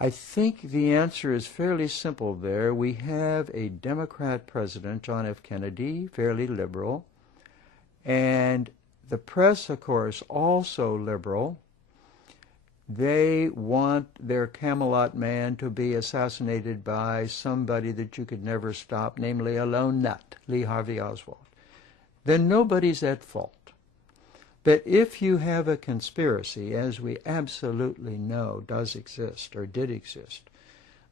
I think the answer is fairly simple there. We have a Democrat president, John F. Kennedy, fairly liberal, and the press, of course, also liberal. They want their Camelot man to be assassinated by somebody that you could never stop, namely a lone nut, Lee Harvey Oswald. Then nobody's at fault. But if you have a conspiracy, as we absolutely know does exist or did exist,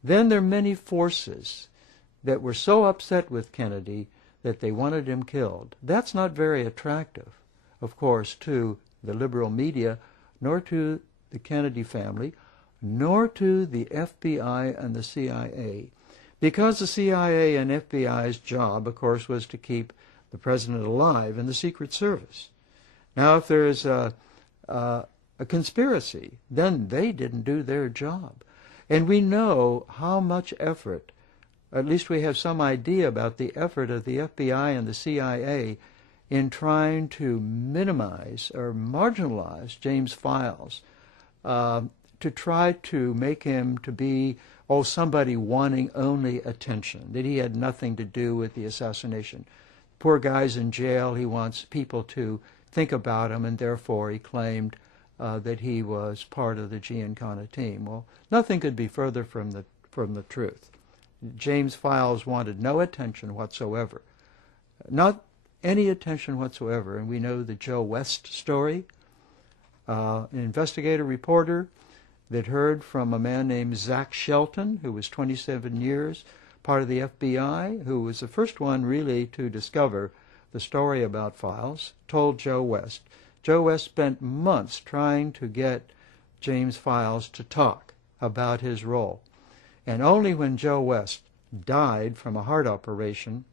then there are many forces that were so upset with Kennedy that they wanted him killed. That's not very attractive, of course, to the liberal media, nor to the Kennedy family, nor to the FBI and the CIA. Because the CIA and FBI's job, of course, was to keep the president alive in the Secret Service. Now, if there's a conspiracy, then they didn't do their job. And we know how much effort, at least we have some idea about the effort of the FBI and the CIA in trying to minimize or marginalize James Files, to try to make him to be, somebody wanting only attention, that he had nothing to do with the assassination. Poor guy's in jail, he wants people to think about him, and therefore he claimed that he was part of the Giancana team. Well, nothing could be further from the truth. James Files wanted no attention whatsoever. Not any attention whatsoever. And we know the Joe West story, an investigator reporter that heard from a man named Zach Shelton, who was 27 years, part of the FBI, who was the first one really to discover the story about Files, told Joe West. Joe West spent months trying to get James Files to talk about his role. And only when Joe West died from a heart operation,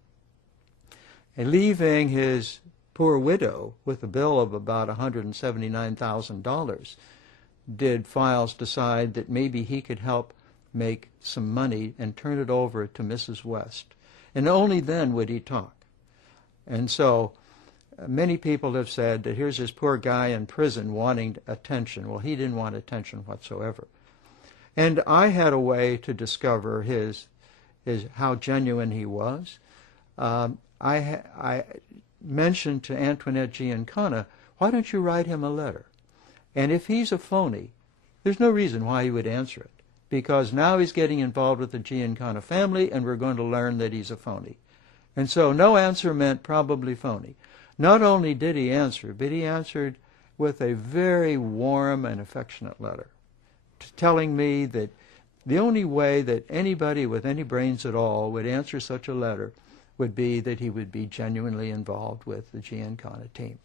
and leaving his poor widow with a bill of about $179,000, did Files decide that maybe he could help make some money and turn it over to Mrs. West. And only then would he talk. And so many people have said that here's this poor guy in prison wanting attention. Well, he didn't want attention whatsoever. And I had a way to discover how genuine he was. I mentioned to Antoinette Giancana, why don't you write him a letter? And if he's a phony, there's no reason why he would answer it, because now he's getting involved with the Giancana family, and we're going to learn that he's a phony. And so no answer meant probably phony. Not only did he answer, but he answered with a very warm and affectionate letter, telling me that the only way that anybody with any brains at all would answer such a letter would be that he would be genuinely involved with the Giancana team.